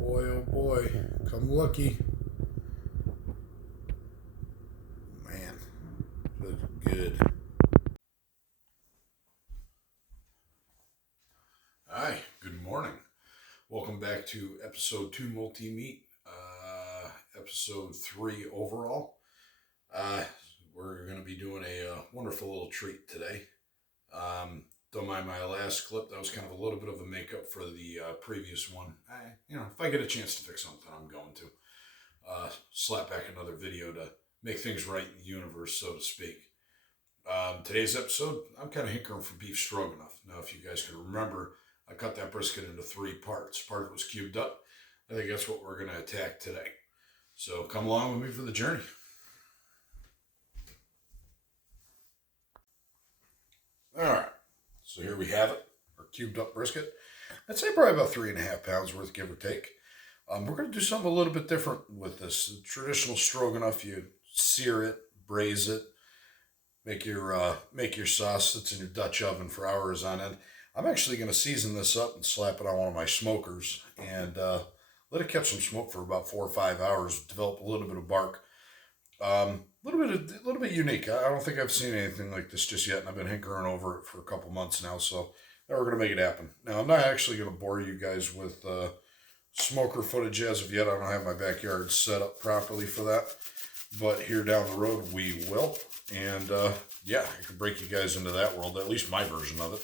Oh boy, come looky. Man, looks good. Hi, good morning. Welcome back to episode 2 multi-meat, episode 3 overall. We're going to be doing a wonderful little treat today. Don't mind my last clip. That was kind of a little bit of a makeup for the previous one. If I get a chance to fix something, I'm going to slap back another video to make things right in the universe, so to speak. Today's episode, I'm kind of hankering for beef stroganoff. Now, if you guys can remember, I cut that brisket into 3 parts. Part of it was cubed up. I think that's what we're going to attack today. So come along with me for the journey. All right. So here we have it, our cubed up brisket. I'd say probably about 3.5 pounds worth, give or take. We're going to do something a little bit different with this. The traditional stroganoff, you sear it, braise it, make your sauce that's in your Dutch oven for hours on end. I'm actually going to season this up and slap it on one of my smokers and let it catch some smoke for about 4 or 5 hours, develop a little bit of bark. A little bit unique. I don't think I've seen anything like this just yet, and I've been hankering over it for a couple months now, so we're going to make it happen. Now, I'm not actually going to bore you guys with smoker footage as of yet. I don't have my backyard set up properly for that, but here down the road we will, and yeah, I can break you guys into that world, at least my version of it.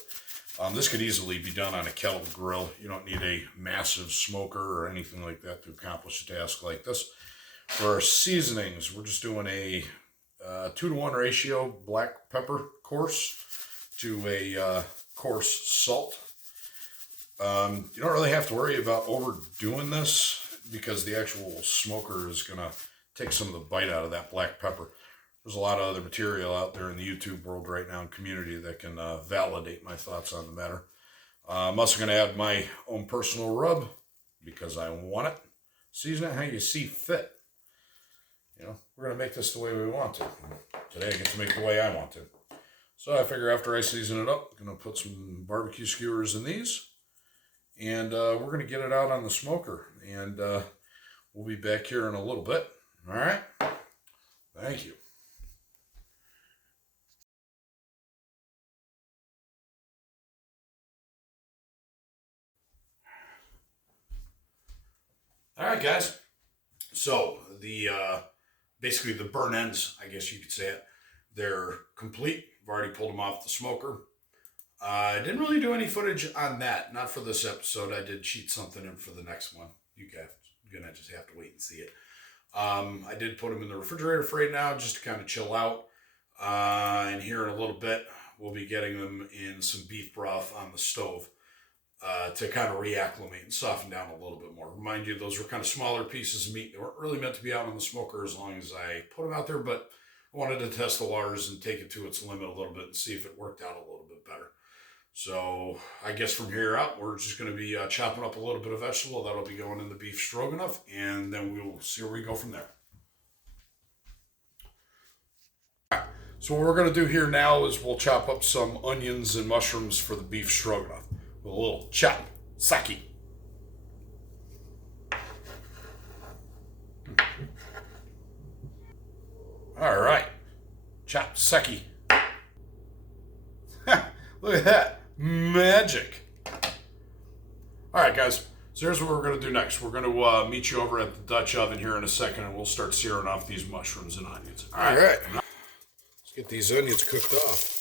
This could easily be done on a kettle grill. You don't need a massive smoker or anything like that to accomplish a task like this. For our seasonings, we're just doing a 2-to-1 ratio black pepper coarse to a coarse salt. You don't really have to worry about overdoing this because the actual smoker is going to take some of the bite out of that black pepper. There's a lot of other material out there in the YouTube world right now and community that can validate my thoughts on the matter. I'm also going to add my own personal rub because I want it. Season it how you see fit. We're going to make this the way we want to. Today I get to make it the way I want to. So I figure after I season it up, I'm going to put some barbecue skewers in these. And we're going to get it out on the smoker. And we'll be back here in a little bit. All right? Thank you. All right, guys. So basically the burn ends, I guess you could say it, they're complete. I've already pulled them off the smoker. I didn't really do any footage on that, not for this episode. I did cheat something in for the next one. You guys are gonna just have to wait and see it. I did put them in the refrigerator for right now, just to kind of chill out. And here in a little bit, we'll be getting them in some beef broth on the stove. To kind of reacclimate and soften down a little bit more. Remind you, those were kind of smaller pieces of meat. They weren't really meant to be out on the smoker as long as I put them out there, but I wanted to test the waters and take it to its limit a little bit and see if it worked out a little bit better. So I guess from here out, we're just going to be chopping up a little bit of vegetable. That'll be going in the beef stroganoff, and then we'll see where we go from there. So what we're going to do here now is we'll chop up some onions and mushrooms for the beef stroganoff. With a little chop sake. All right, chop sake. Look at that, magic. All right, guys, so here's what we're going to do next. We're going to meet you over at the Dutch oven here in a second, and we'll start searing off these mushrooms and onions. All right. Let's get these onions cooked off.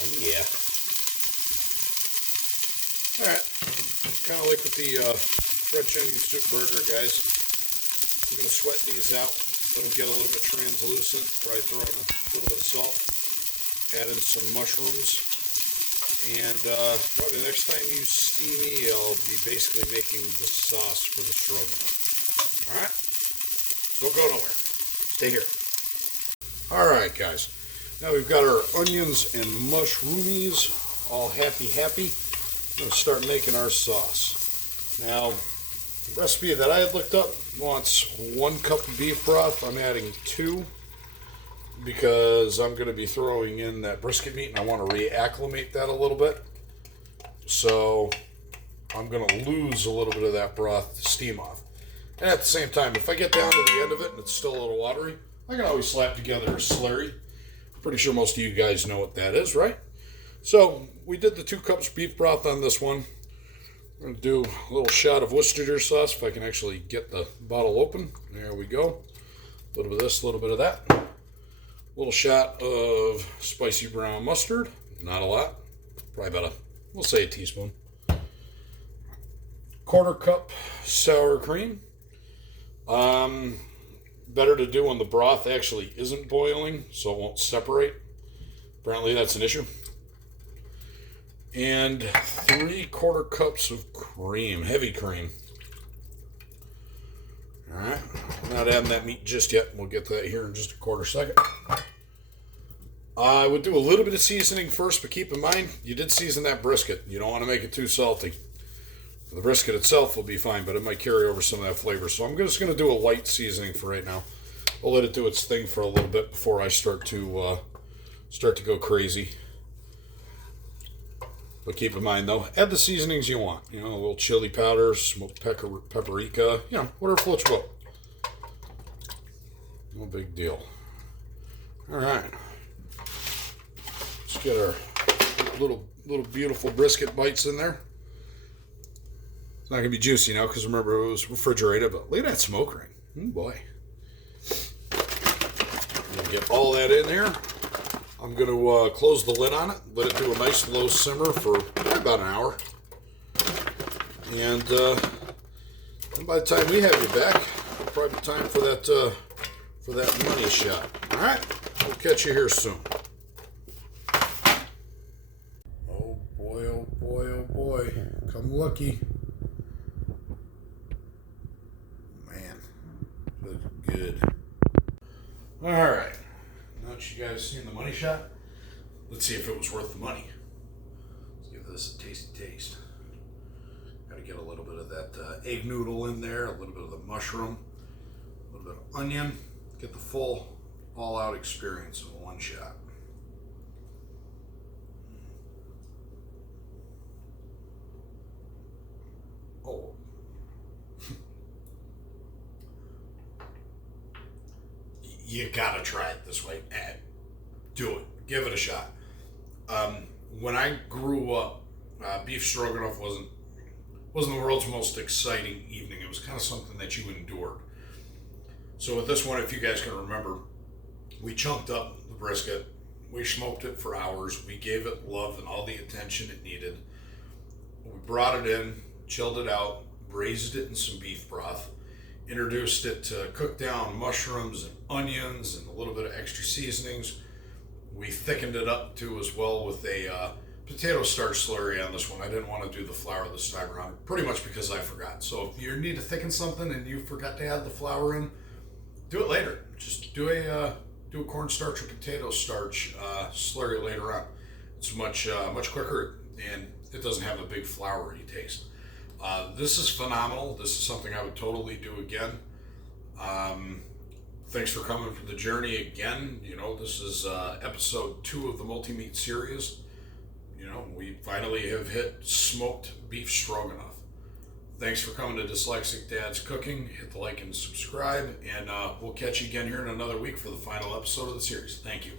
Oh, yeah. Alright, kind of like with the French onion soup burger, guys. I'm going to sweat these out, let them get a little bit translucent, probably throw in a little bit of salt, add in some mushrooms, and probably the next time you see me, I'll be basically making the sauce for the stroganoff. Alright, don't go nowhere. Stay here. Alright, guys, now we've got our onions and mushroomies all happy. I'm going to start making our sauce. Now, the recipe that I had looked up wants 1 cup of beef broth. I'm adding 2 because I'm going to be throwing in that brisket meat and I want to reacclimate that a little bit. So I'm going to lose a little bit of that broth to steam off. And at the same time, if I get down to the end of it and it's still a little watery, I can always slap together a slurry. Pretty sure most of you guys know what that is, right? So we did the 2 cups beef broth on this one. I'm going to do a little shot of Worcestershire sauce if I can actually get the bottle open. There we go. A little bit of this, a little bit of that. A little shot of spicy brown mustard. Not a lot. Probably about we'll say a teaspoon. 1/4 cup sour cream. Better to do when the broth actually isn't boiling so it won't separate. Apparently that's an issue. And 3/4 cups of cream, heavy cream. All right, I'm not adding that meat just yet. We'll get to that here in just a 1/4 second. I would do a little bit of seasoning first, but keep in mind, you did season that brisket. You don't want to make it too salty. The brisket itself will be fine, but it might carry over some of that flavor. So I'm just going to do a light seasoning for right now. I'll let it do its thing for a little bit before I start to go crazy. But keep in mind, though, add the seasonings you want. You know, a little chili powder, smoked paprika, you know, whatever floats your boat. No big deal. All right. Let's get our little beautiful brisket bites in there. It's not going to be juicy now because remember it was refrigerated, but look at that smoke ring. Oh boy. I'm going to get all that in there. I'm going to close the lid on it, let it do a nice low simmer for about an hour. And by the time we have you back, it'll probably be time for that money shot. All right, we'll catch you here soon. Oh boy, oh boy, oh boy. Come lucky. Man, looks good. All right. Now that you guys seen the money shot, let's see if it was worth the money. Let's give this a tasty taste. Got to get a little bit of that egg noodle in there, a little bit of the mushroom, a little bit of onion. Get the full, all-out experience in one shot. Oh. You gotta try it this way. Do it. Give it a shot. When I grew up, beef stroganoff wasn't the world's most exciting evening. It was kind of something that you endured. So with this one, if you guys can remember, we chunked up the brisket. We smoked it for hours. We gave it love and all the attention it needed. We brought it in, chilled it out, braised it in some beef broth, introduced it to cooked down mushrooms and onions and a little bit of extra seasonings. We thickened it up too as well with a potato starch slurry on this one. I didn't want to do the flour this time around, pretty much because I forgot. So if you need to thicken something and you forgot to add the flour in, do it later. Just do a cornstarch or potato starch slurry later on. It's much quicker and it doesn't have a big floury taste. This is phenomenal. This is something I would totally do again. Thanks for coming for the journey again. You know, this is episode 2 of the multi-meat series. You know, we finally have hit smoked beef stroganoff. Thanks for coming to Dyslexic Dad's Cooking. Hit the like and subscribe, and we'll catch you again here in another week for the final episode of the series. Thank you.